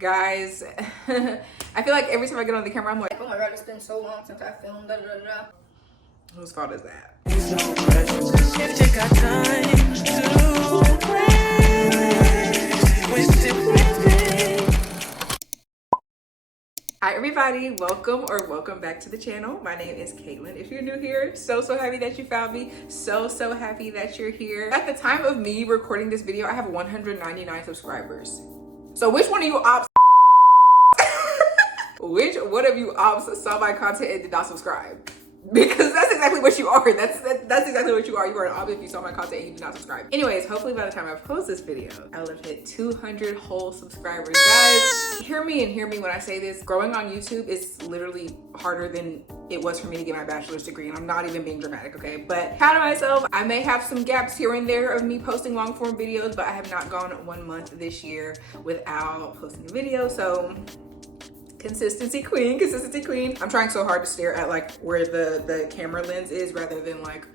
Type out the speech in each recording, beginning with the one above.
Guys, I feel like every time I get on the camera, I'm like, Oh my god, it's been so long since I filmed. Da, da, da, da. whose fault is that? Hi everybody, welcome back to the channel. My name is Kaitlyn. If you're new here, so happy that you found me. So happy that you're here. At the time of me recording this video, I have 199 subscribers. So which one of you ops which one of you ops saw my content and did not subscribe? Because that's exactly what you are. That's exactly what you are. You are an op if you saw my content and you did not subscribe. Anyways, hopefully by the time I post this video, I will have hit 200 whole subscribers. Guys, hear me when I say this. Growing on YouTube is literally harder than it was for me to get my bachelor's degree, and I'm not even being dramatic, okay? But proud of myself. I may have some gaps here and there of me posting long form videos, but I have not gone 1 month this year without posting a video. So consistency queen. I'm trying so hard to stare at like where the camera lens is rather than like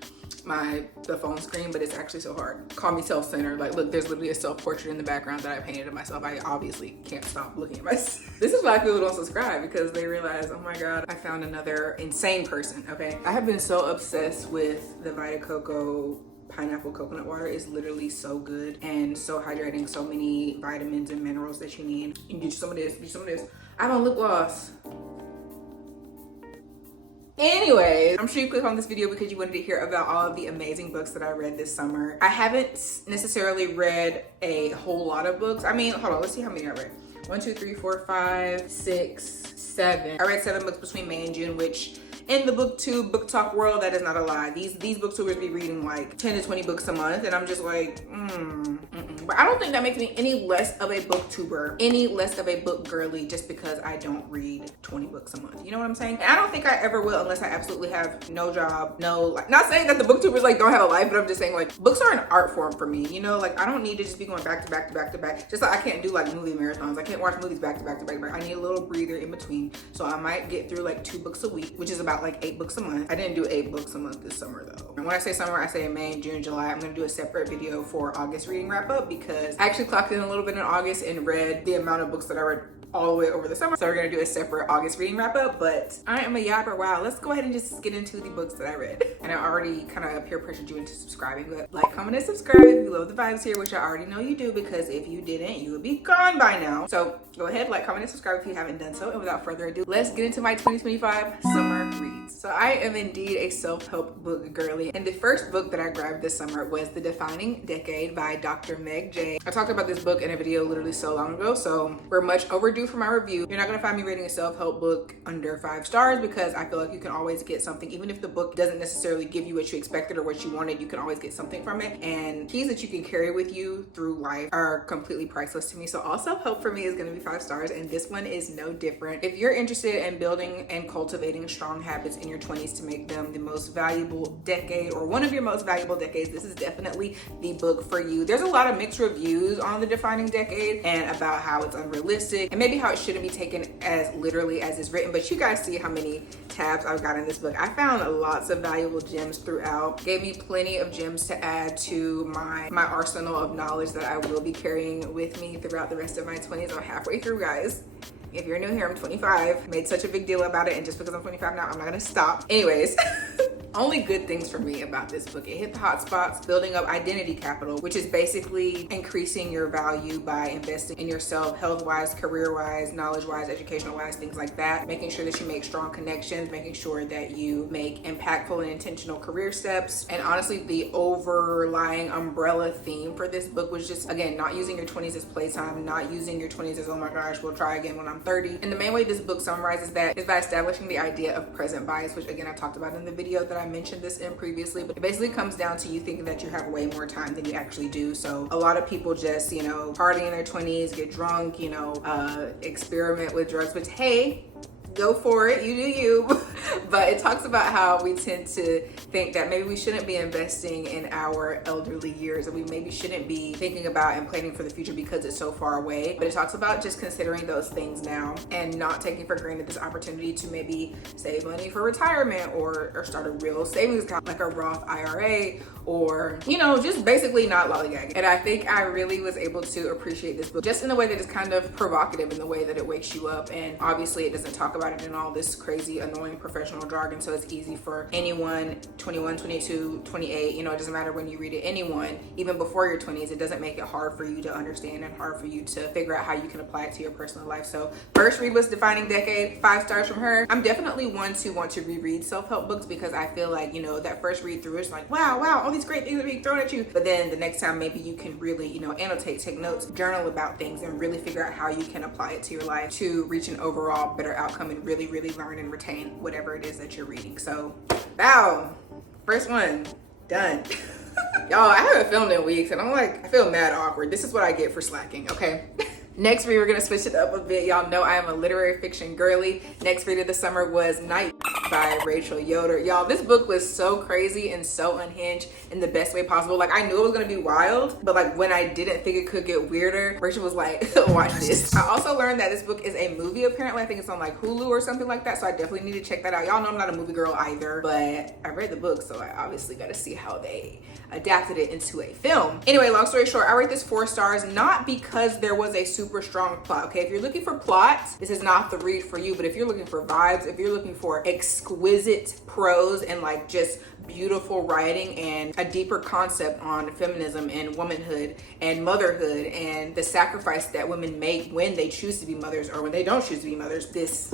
the phone screen, but it's actually so hard. Call me self-centered. Like, look, there's literally a self-portrait in the background that I painted of myself. I obviously can't stop looking at myself. This is why people don't subscribe, because they realize, oh my god, I found another insane person. Okay, I have been so obsessed with the Vita Coco pineapple coconut water. Is literally so good and so hydrating, so many vitamins and minerals that you need. You get some of this, I have on lip gloss. Anyways, I'm sure you clicked on this video because you wanted to hear about all of the amazing books that I read this summer. I haven't necessarily read a whole lot of books. I mean, hold on, let's see how many I read. 1, 2, 3, 4, 5, 6, 7. I read 7 books between May and June, which in the booktube, book talk world, that is not a lie. These booktubers be reading like 10 to 20 books a month, and I'm just like, But I don't think that makes me any less of a booktuber, any less of a book girly, just because I don't read 20 books a month. You know what I'm saying? And I don't think I ever will unless I absolutely have no job, like, not saying that the booktubers like don't have a life, but I'm just saying like books are an art form for me. You know, like I don't need to just be going back to back to back to back. Just like I can't do like movie marathons. I can't watch movies back to back to back. I need a little breather in between. So I might get through like 2 books a week, which is about like 8 books a month. I didn't do 8 books a month this summer though. And when I say summer, I say May, June, July. I'm gonna do a separate video for August reading wrap up because I actually clocked in a little bit in August and read the amount of books that I read all the way over the summer. So we're gonna do a separate August reading wrap up, but I am a yapper. Wow, let's go ahead and just get into the books that I read. And I already kind of peer pressured you into subscribing, but like, comment, and subscribe if you love the vibes here, which I already know you do, because if you didn't, you would be gone by now. So go ahead, like, comment, and subscribe if you haven't done so. And without further ado, let's get into my 2025 summer reads. So I am indeed a self-help book girly, and the first book that I grabbed this summer was The Defining Decade by Dr. Meg J. I talked about this book in a video literally so long ago, so we're much overdue for my review. You're not gonna find me rating a self-help book under 5 stars because I feel like you can always get something. Even if the book doesn't necessarily give you what you expected or what you wanted, you can always get something from it. And keys that you can carry with you through life are completely priceless to me. So all self-help for me is gonna be 5 stars, and this one is no different. If you're interested in building and cultivating strong habits in your 20s to make them the most valuable decade or one of your most valuable decades, this is definitely the book for you. There's a lot of mixed reviews on The Defining Decade and about how it's unrealistic and maybe how it shouldn't be taken as literally as it's written, but you guys see how many tabs I've got in this book. I found lots of valuable gems throughout. Gave me plenty of gems to add to my arsenal of knowledge that I will be carrying with me throughout the rest of my 20s. I'm halfway through, guys. If you're new here, I'm 25. Made such a big deal about it, and just because I'm 25 now, I'm not gonna stop. Anyways, only good things for me about this book. It hit the hot spots, building up identity capital, which is basically increasing your value by investing in yourself, health-wise, career-wise, knowledge-wise, educational-wise, things like that. Making sure that you make strong connections, making sure that you make impactful and intentional career steps. And honestly, the overlying umbrella theme for this book was just, again, not using your 20s as playtime, not using your 20s as, oh my gosh, we'll try again when I'm 30. And the main way this book summarizes that is by establishing the idea of present bias, which again, I talked about in the video that I mentioned this in previously, but it basically comes down to you thinking that you have way more time than you actually do. So a lot of people just, you know, party in their 20s, get drunk, you know, experiment with drugs, which, hey, go for it, you do you. But it talks about how we tend to think that maybe we shouldn't be investing in our elderly years, and we maybe shouldn't be thinking about and planning for the future because it's so far away. But it talks about just considering those things now and not taking for granted this opportunity to maybe save money for retirement or start a real savings account like a Roth IRA, or, you know, just basically not lollygagging. And I think I really was able to appreciate this book just in a way that is kind of provocative, in the way that it wakes you up. And obviously it doesn't talk about it in all this crazy, annoying professional jargon, so it's easy for anyone, 21, 22, 28, you know, it doesn't matter when you read it, anyone, even before your 20s, it doesn't make it hard for you to understand and hard for you to figure out how you can apply it to your personal life. So first read was Defining Decade, 5 stars from her. I'm definitely one to want to reread self-help books because I feel like, you know, that first read through it's like, wow, all these great things are being thrown at you. But then the next time, maybe you can really, you know, annotate, take notes, journal about things, and really figure out how you can apply it to your life to reach an overall better outcome and really, really learn and retain whatever it is that you're reading. So, wow, first one, done. Y'all, I haven't filmed in weeks and I feel mad awkward. This is what I get for slacking, okay? Next read, we're gonna switch it up a bit. Y'all know I am a literary fiction girly. Next read of the summer was Night by Rachel Yoder. Y'all, this book was so crazy and so unhinged in the best way possible. Like, I knew it was gonna be wild, but like when I didn't think it could get weirder, Rachel was like, watch this. I also learned that this book is a movie, apparently. I think it's on like Hulu or something like that, so I definitely need to check that out. Y'all know I'm not a movie girl either, but I read the book, so I obviously gotta see how they adapted it into a film. Anyway, long story short, I rate this 4 stars, not because there was a super strong plot, okay? If you're looking for plots, this is not the read for you, but if you're looking for vibes, if you're looking for exquisite prose and like just beautiful writing and a deeper concept on feminism and womanhood and motherhood and the sacrifice that women make when they choose to be mothers or when they don't choose to be mothers, this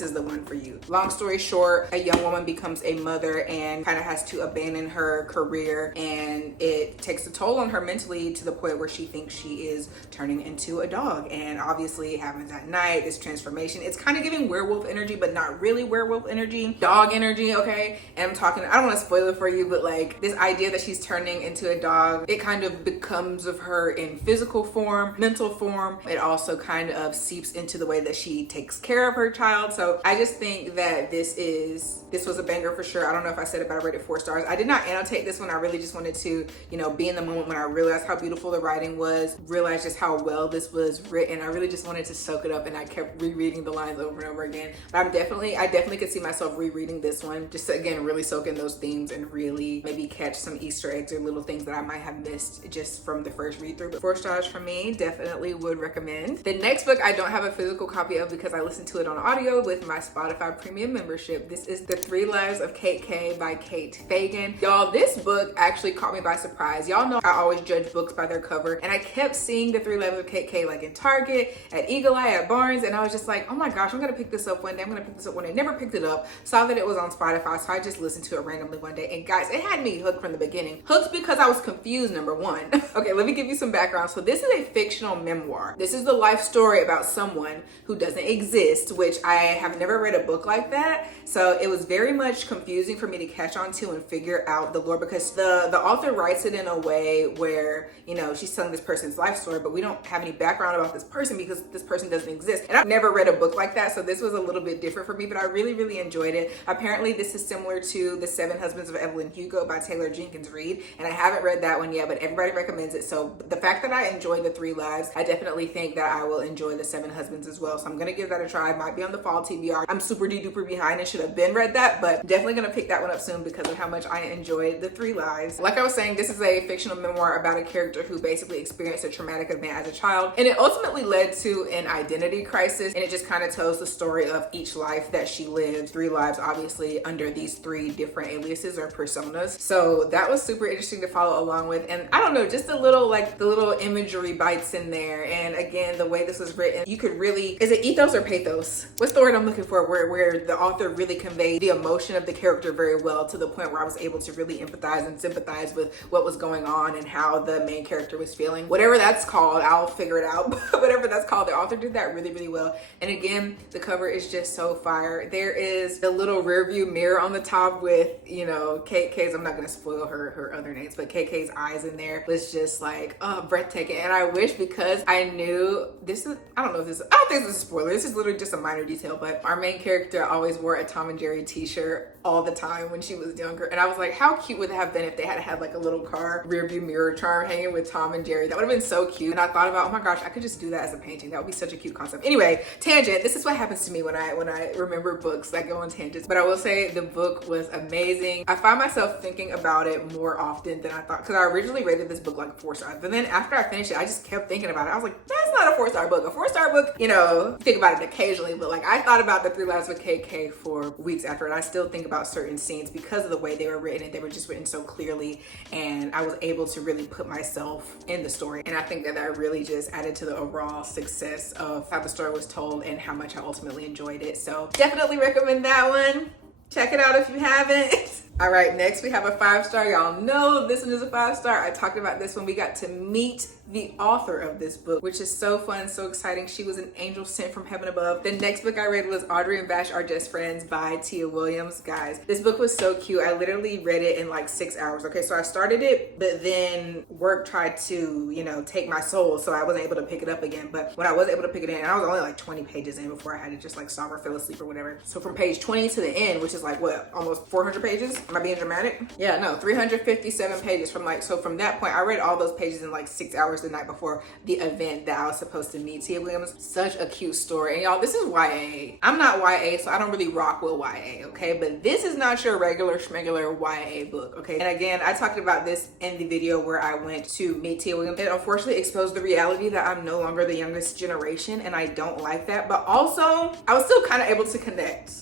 is the one for you. Long story short, a young woman becomes a mother and kind of has to abandon her career, and it takes a toll on her mentally to the point where she thinks she is turning into a dog. And obviously it happens at night, this transformation. It's kind of giving werewolf energy, but not really werewolf energy, dog energy, okay? And I'm talking, I don't want to spoil it for you, but like this idea that she's turning into a dog, it kind of becomes of her in physical form, mental form. It also kind of seeps into the way that she takes care of her child. So I just think that this was a banger for sure. I don't know if I said it, but I rated 4 stars. I did not annotate this one. I really just wanted to, you know, be in the moment when I realized how beautiful the writing was, realized just how well this was written. I really just wanted to soak it up, and I kept rereading the lines over and over again. But I definitely could see myself rereading this one just to, again, really soak in those themes and really maybe catch some Easter eggs or little things that I might have missed just from the first read through. But 4 stars from me, definitely would recommend. The next book I don't have a physical copy of because I listened to it on audio with my Spotify premium membership. This is The 3 Lives of Kate K by Kate Fagan. Y'all, this book actually caught me by surprise. Y'all know I always judge books by their cover, and I kept seeing The 3 Lives of Kate K like in Target, at Eagle Eye, at Barnes, and I was just like, oh my gosh, I'm gonna pick this up one day. I'm gonna pick this up one day. Never picked it up. Saw that it was on Spotify, so I just listened to it randomly one day. And guys, it had me hooked from the beginning. Hooked because I was confused, number one. Okay, let me give you some background. So this is a fictional memoir. This is the life story about someone who doesn't exist, which I have never read a book like that. So it was very much confusing for me to catch on to and figure out the lore, because the author writes it in a way where, you know, she's telling this person's life story, but we don't have any background about this person because this person doesn't exist. And I've never read a book like that, so this was a little bit different for me, but I really, really enjoyed it. Apparently this is similar to The 7 Husbands of Evelyn Hugo by Taylor Jenkins Reid, and I haven't read that one yet, but everybody recommends it. So the fact that I enjoyed The 3 Lives, I definitely think that I will enjoy The 7 Husbands as well. So I'm gonna give that a try. It might be on the fall TBR. I'm super duper behind and should have been read that, but definitely gonna pick that one up soon because of how much I enjoyed The 3 Lives. Like I was saying, this is a fictional memoir about a character who basically experienced a traumatic event as a child, and it ultimately led to an identity crisis, and it just kind of tells the story of each life that she lived. 3 lives, obviously, under these 3 different aliases or personas. So that was super interesting to follow along with, and I don't know, just a little, like the little imagery bites in there, and again, the way this was written, you could really, is it ethos or pathos? What's the word I'm looking for? Where the author really conveyed the emotion of the character very well, to the point where I was able to really empathize and sympathize with what was going on and how the main character was feeling. Whatever that's called, I'll figure it out. Whatever that's called, the author did that really, really well. And again, the cover is just so fire. There is the little rear view mirror on the top with, you know, KK's, I'm not gonna spoil her other names, but KK's eyes in there was just like, oh, breathtaking. And I wish, because I knew this is, I don't know if this, I don't think this is a spoiler. This is literally just a minor detail. but our main character always wore a Tom and Jerry t-shirt all the time when she was younger. And I was like, how cute would it have been if they had had like a little car rear view mirror charm hanging with Tom and Jerry? That would have been so cute. And I thought about, oh my gosh, I could just do that as a painting. That would be such a cute concept. Anyway, tangent. This is what happens to me when I remember books that go on tangents. But I will say the book was amazing. I find myself thinking about it more often than I thought, because I originally rated this book like 4 stars. But then after I finished it, I just kept thinking about it. I was like, that's not a 4-star book. A 4-star book, you know, think about it occasionally, but like I thought about the 3 Lives with KK for weeks after, and I still think about certain scenes because of the way they were written, and they were just written so clearly, and I was able to really put myself in the story. And I think that that really just added to the overall success of how the story was told and how much I ultimately enjoyed it. So definitely recommend that one. Check it out if you haven't. All right, next we have a 5-star. Y'all know this one is a 5-star. I talked about this when we got to meet the author of this book, which is so fun, so exciting. She was an angel sent from heaven above. The next book I read was Audrey and Vash Are Just Friends by Tia Williams. Guys, this book was so cute. I literally read it in like 6 hours. Okay, so I started it, but then work tried to, you know, take my soul, so I wasn't able to pick it up again. But when I was able to pick it in, and I was only like 20 pages in before I had to just like stop or fell asleep or whatever. So from page 20 to the end, which is like what, almost 400 pages? Am I being dramatic? Yeah, no, 357 pages from like, so from that point, I read all those pages in like 6 hours the night before the event that I was supposed to meet Tia Williams. Such a cute story. And y'all, this is YA. I'm not YA, so I don't really rock with YA, okay? But this is not your regular schmegular YA book, okay? And again, I talked about this in the video where I went to meet Tia Williams. It unfortunately exposed the reality that I'm no longer the youngest generation, and I don't like that. But also, I was still kind of able to connect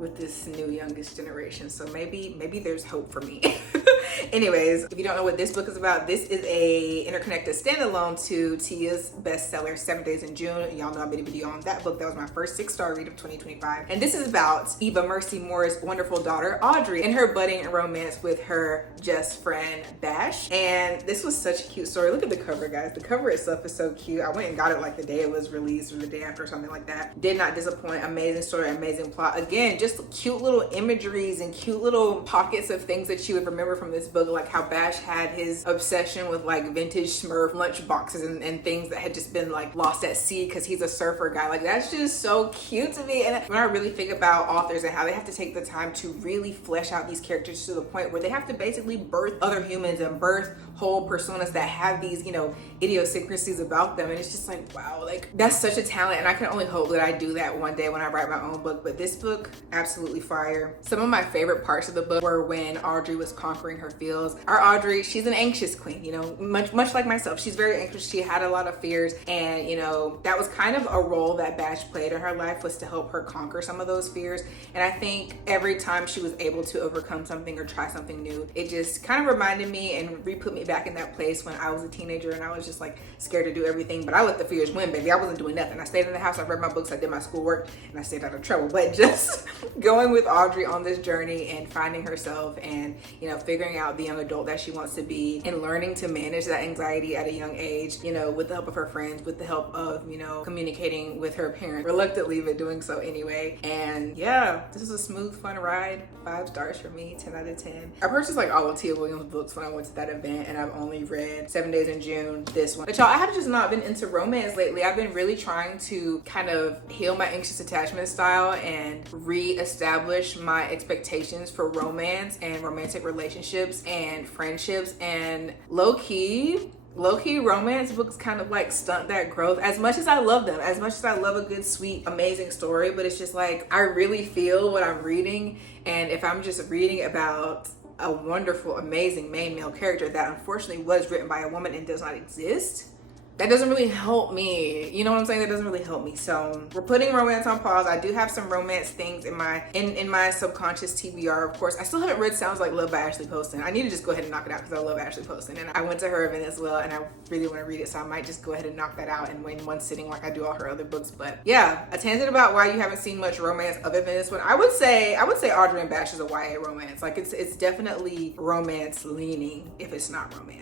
with this new youngest generation, so maybe there's hope for me. Anyways, if you don't know what this book is about, this is a interconnected standalone to Tia's bestseller 7 Days in June. Y'all know I made a video on that book. That was my first 6-star read of 2025, and this is about Eva Mercy Moore's wonderful daughter Audrey and her budding romance with her just friend Bash. And this was such a cute story. Look at the cover, guys. The cover itself is so cute. I went and got it like the day it was released or the day after or something like that. Did not disappoint. Amazing story, amazing plot. Again, just cute little imageries and cute little pockets of things that you would remember from this book, like how Bash had his obsession with like vintage Smurf lunch boxes and things that had just been like lost at sea because he's a surfer guy. Like, that's just so cute to me. And when I really think about authors and how they have to take the time to really flesh out these characters to the point where they have to basically birth other humans and birth whole personas that have these, you know, idiosyncrasies about them, and it's just like, wow, like that's such a talent, and I can only hope that I do that one day when I write my own book. But this book, absolutely fire. Some of my favorite parts of the book were when Audrey was conquering her fears. Our Audrey, she's an anxious queen, you know, much like myself. She's very anxious. She had a lot of fears, and you know, that was kind of a role that Bash played in her life, was to help her conquer some of those fears. And I think every time she was able to overcome something or try something new, it just kind of reminded me and re-put me back in that place when I was a teenager and I was just like scared to do everything, but I let the fears win, baby. I wasn't doing nothing. I stayed in the house, I read my books, I did my schoolwork, and I stayed out of trouble. But just going with Audrey on this journey and finding herself and, you know, figuring out the young adult that she wants to be and learning to manage that anxiety at a young age, you know, with the help of her friends, with the help of, you know, communicating with her parents, reluctantly, but doing so anyway. And yeah, this is a smooth, fun ride. 5 stars for me, 10 out of 10. I purchased like all of Tia Williams' books when I went to that event, and I've only read 7 Days in June, this one. But y'all, I have just not been into romance lately. I've been really trying to kind of heal my anxious attachment style and re-establish my expectations for romance and romantic relationships and friendships, and low-key romance books kind of like stunt that growth. As much as I love them, as much as I love a good, sweet, amazing story, but it's just like I really feel what I'm reading, and if I'm just reading about a wonderful, amazing main male character that unfortunately was written by a woman and does not exist, that doesn't really help me. You know what I'm saying? That doesn't really help me. So we're putting romance on pause. I do have some romance things in my subconscious TBR. Of course, I still haven't read Sounds Like Love by Ashley Poston. I need to just go ahead and knock it out because I love Ashley Poston, and I went to her event as well, and I really want to read it, so I might just go ahead and knock that out in one sitting like I do all her other books. But yeah, a tangent about why you haven't seen much romance other than this one. I would say Audrey and Bash is a YA romance. Like it's definitely romance leaning if it's not romance.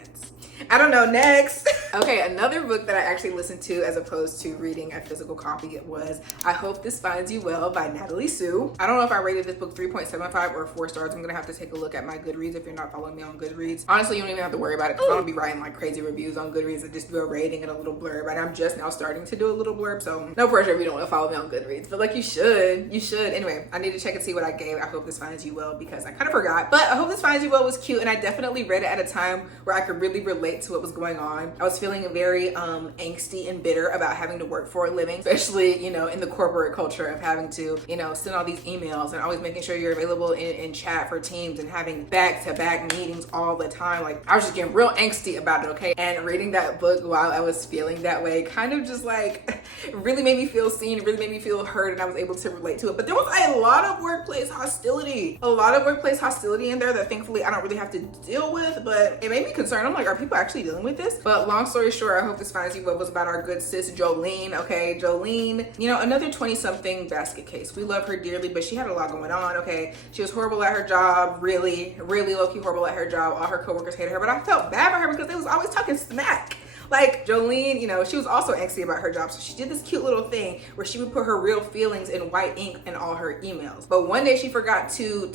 I don't know. Next. Okay, another other book that I actually listened to as opposed to reading a physical copy was I Hope This Finds You Well by Natalie Sue. I don't know if I rated this book 3.75 or 4 stars. I'm gonna have to take a look at my Goodreads if you're not following me on Goodreads. Honestly, you don't even have to worry about it because I don't be writing like crazy reviews on Goodreads. I just do a rating and a little blurb, and I'm just now starting to do a little blurb, so no pressure if you don't want to follow me on Goodreads, but like you should. Anyway, I need to check and see what I gave I Hope This Finds You Well because I kind of forgot, but I Hope This Finds You Well was cute, and I definitely read it at a time where I could really relate to what was going on. I was feeling very angsty and bitter about having to work for a living, especially, you know, in the corporate culture of having to, you know, send all these emails and always making sure you're available in chat for Teams and having back-to-back meetings all the time. Like, I was just getting real angsty about it, okay? And reading that book while I was feeling that way kind of just like really made me feel seen, really made me feel heard, and I was able to relate to it. But there was a lot of workplace hostility in there that thankfully I don't really have to deal with, but it made me concerned. I'm like, are people actually dealing with this? But long story short, I Hope This Finds You Well was about our good sis Jolene. Okay, Jolene, you know, another 20-something basket case. We love her dearly, but she had a lot going on. Okay, she was horrible at her job, really low-key horrible at her job. All her coworkers hated her, but I felt bad for her because they was always talking smack. Like, Jolene, you know, she was also angsty about her job, so she did this cute little thing where she would put her real feelings in white ink in all her emails. But one day she forgot to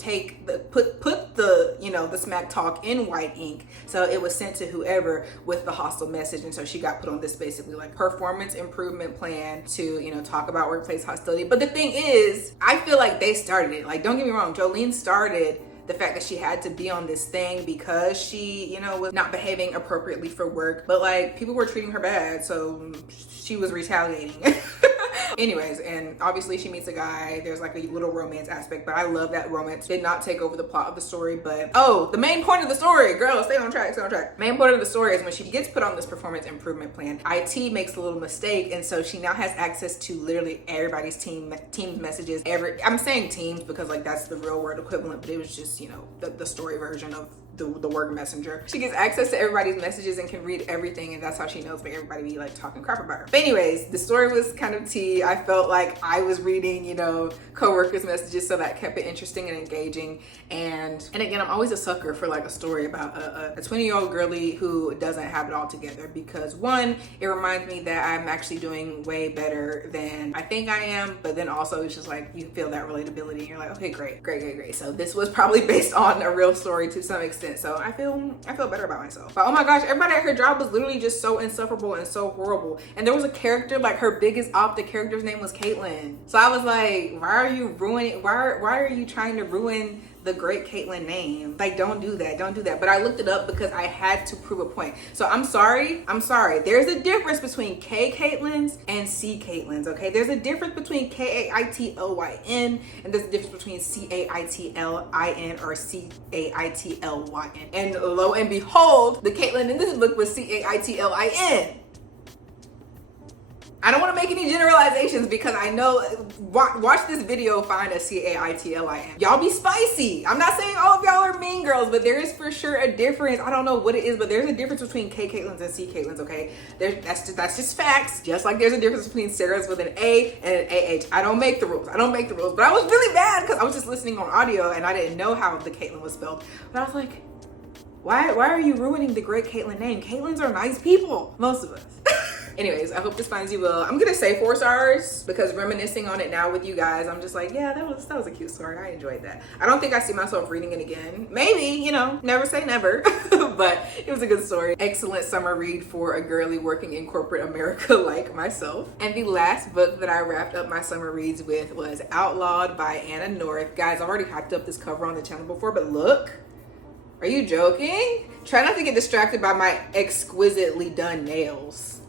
put the, you know, the smack talk in white ink, so it was sent to whoever with the hostile message, and so she got put on this basically like performance improvement plan to, you know, talk about workplace hostility. But the thing is, I feel like they started it. Like, don't get me wrong, Jolene started the fact that she had to be on this thing because she, you know, was not behaving appropriately for work, but like people were treating her bad, so she was retaliating. Anyways, and obviously she meets a guy. There's like a little romance aspect, but I love that romance did not take over the plot of the story. But oh, the main point of the story, girl, stay on track. Main point of the story is when she gets put on this performance improvement plan, IT makes a little mistake, and so she now has access to literally everybody's team messages. I'm saying Teams because like that's the real world equivalent, but it was just, you know, the story version of the word messenger. She gets access to everybody's messages and can read everything, and that's how she knows when everybody be like talking crap about her. But anyways, the story was kind of tea. I felt like I was reading, you know, coworkers' messages, so that kept it interesting and engaging. And again, I'm always a sucker for like a story about a 20-year-old girly who doesn't have it all together, because one, it reminds me that I'm actually doing way better than I think I am, but then also it's just like you feel that relatability and you're like, okay, great. So this was probably based on a real story to some extent. So I feel better about myself. But oh my gosh, everybody at her job was literally just so insufferable and so horrible. And there was a character, like her biggest op, the character's name was Kaitlyn. So I was like, why are you trying to ruin the great Kaitlyn name? Like, don't do that. But I looked it up because I had to prove a point. So I'm sorry. There's a difference between K Kaitlyns and C Kaitlyn's, okay? There's a difference between Kaitlyn and there's a difference between Caitlin or Caitlyn. And lo and behold, the Kaitlyn in this book was Caitlin. I don't want to make any generalizations because I know, watch this video, find a Caitlin. Y'all be spicy. I'm not saying all of y'all are mean girls, but there is for sure a difference. I don't know what it is, but there's a difference between K Kaitlyn's and C Kaitlyn's, okay? That's just facts. Just like there's a difference between Sarah's with an A and an AH. I don't make the rules. But I was really bad because I was just listening on audio and I didn't know how the Kaitlyn was spelled. But I was like, why are you ruining the great Kaitlyn name? Kaitlyn's are nice people, most of us. Anyways, I hope this finds you well. I'm gonna say 4 stars because reminiscing on it now with you guys, I'm just like, yeah, that was a cute story. I enjoyed that. I don't think I see myself reading it again. Maybe, you know, never say never, but it was a good story. Excellent summer read for a girly working in corporate America like myself. And the last book that I wrapped up my summer reads with was Outlawed by Anna North. Guys, I've already hyped up this cover on the channel before, but look. Are you joking? Try not to get distracted by my exquisitely done nails.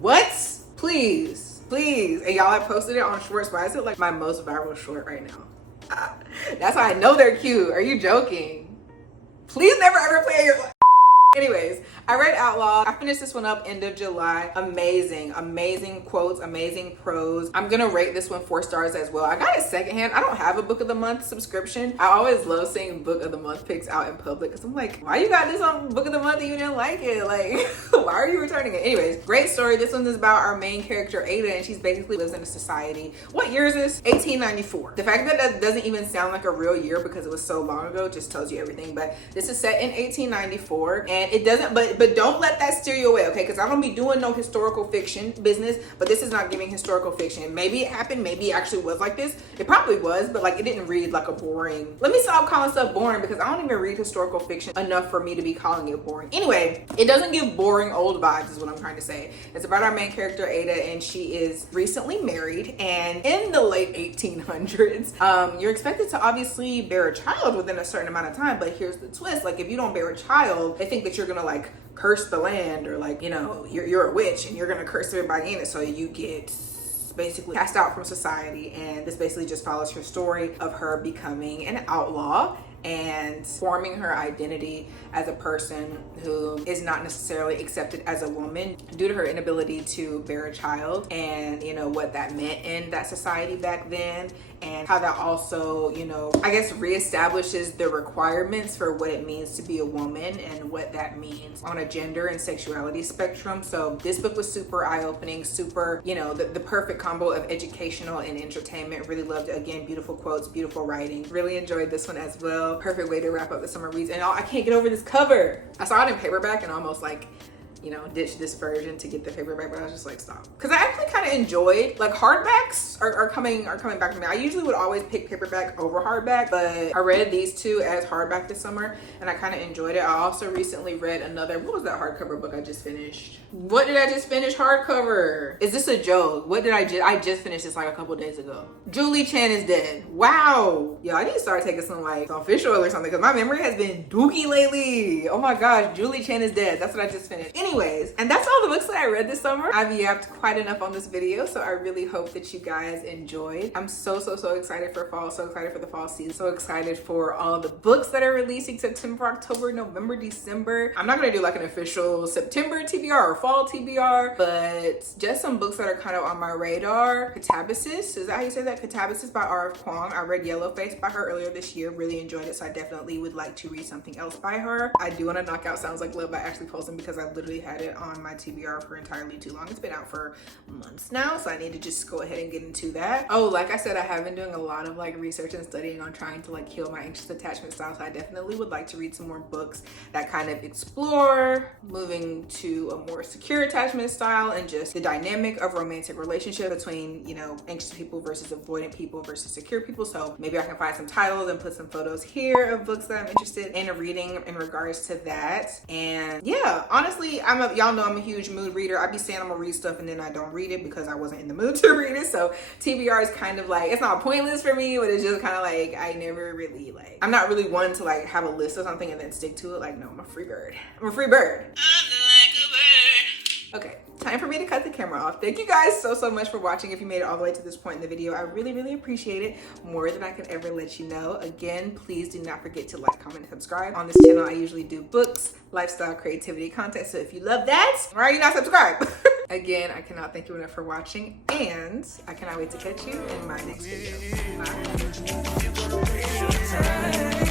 What? Please. And y'all, I posted it on shorts. Why is it like my most viral short right now? That's how I know they're cute. Are you joking? Please never ever play your... Anyways, I read Outlaw. I finished this one up end of July. Amazing quotes, amazing prose. I'm gonna rate this one 4 stars as well. I got it secondhand. I don't have a book of the month subscription. I always love seeing book of the month picks out in public because I'm like, why you got this on book of the month and you didn't like it? Like, Why are you returning it? Anyways, great story. This one is about our main character, Ada, and she's basically lives in a society. What year is this? 1894. The fact that that doesn't even sound like a real year because it was so long ago just tells you everything. But this is set in 1894, and it doesn't, but don't let that steer you away, okay? Because I don't be doing no historical fiction business, but this is not giving historical fiction. Maybe it happened, maybe it actually was like this. It probably was, but like it didn't read like a boring. Let me stop calling stuff boring because I don't even read historical fiction enough for me to be calling it boring. Anyway, it doesn't give boring old vibes is what I'm trying to say. It's about our main character, Ada, and she is recently married, and in the late 1800s, you're expected to obviously bear a child within a certain amount of time, but here's the twist. Like if you don't bear a child, they think that you're gonna like curse the land, or like, you know, you're a witch and you're gonna curse everybody in it, so you get basically cast out from society. And this basically just follows her story of her becoming an outlaw and forming her identity as a person who is not necessarily accepted as a woman due to her inability to bear a child, and you know what that meant in that society back then, and how that also, you know, I guess reestablishes the requirements for what it means to be a woman and what that means on a gender and sexuality spectrum. So this book was super eye-opening, super, you know, the perfect combo of educational and entertainment. Really loved it. Again, beautiful quotes, beautiful writing. Really enjoyed this one as well. Perfect way to wrap up the summer reads. And I can't get over this cover. I saw it in paperback and almost like, you know, ditch this version to get the paperback, but I was just like, stop. Because I actually kind of enjoyed, like, hardbacks are coming back to me. I usually would always pick paperback over hardback, but I read these two as hardback this summer and I kind of enjoyed it. I also recently read another, what was that hardcover book I just finished? What did I just finish hardcover? Is this a joke? What did I just finished this like a couple days ago. Julie Chen is dead. Wow. Yo, I need to start taking some like some fish oil or something because my memory has been dookie lately. Oh my gosh, Julie Chen is dead. That's what I just finished. Anyways, and that's all the books that I read this summer. I've yapped quite enough on this video, so I really hope that you guys enjoyed. I'm so excited for fall, so excited for the fall season, so excited for all of the books that are releasing September, October, November, December. I'm not gonna do like an official September TBR or fall TBR, but just some books that are kind of on my radar. Catabasis, is that how you say that? Catabasis by R.F. Kuang. I read Yellowface by her earlier this year, really enjoyed it, so I definitely would like to read something else by her. I do want to knock out Sounds Like Love by Ashley Colson because I literally had it on my TBR for entirely too long. It's been out for months now, so I need to just go ahead and get into that. Oh, like I said, I have been doing a lot of like research and studying on trying to like heal my anxious attachment style, so I definitely would like to read some more books that kind of explore moving to a more secure attachment style and just the dynamic of romantic relationship between, you know, anxious people versus avoidant people versus secure people. So maybe I can find some titles and put some photos here of books that I'm interested in reading in regards to that. And yeah, honestly, y'all know I'm a huge mood reader. I be saying I'm gonna read stuff and then I don't read it because I wasn't in the mood to read it. So TBR is kind of like, it's not pointless for me, but it's just kind of like, I never really like, I'm not really one to like have a list of something and then stick to it. Like, no, I'm a free bird. I'm a free bird. Okay, time for me to cut the camera off. Thank you guys so much for watching. If you made it all the way to this point in the video, I really appreciate it, more than I could ever let you know. Again, please do not forget to like, comment, and subscribe. On this channel, I usually do books, lifestyle, creativity content, so if you love that, why are you not subscribed? Again, I cannot thank you enough for watching, and I cannot wait to catch you in my next video. Bye.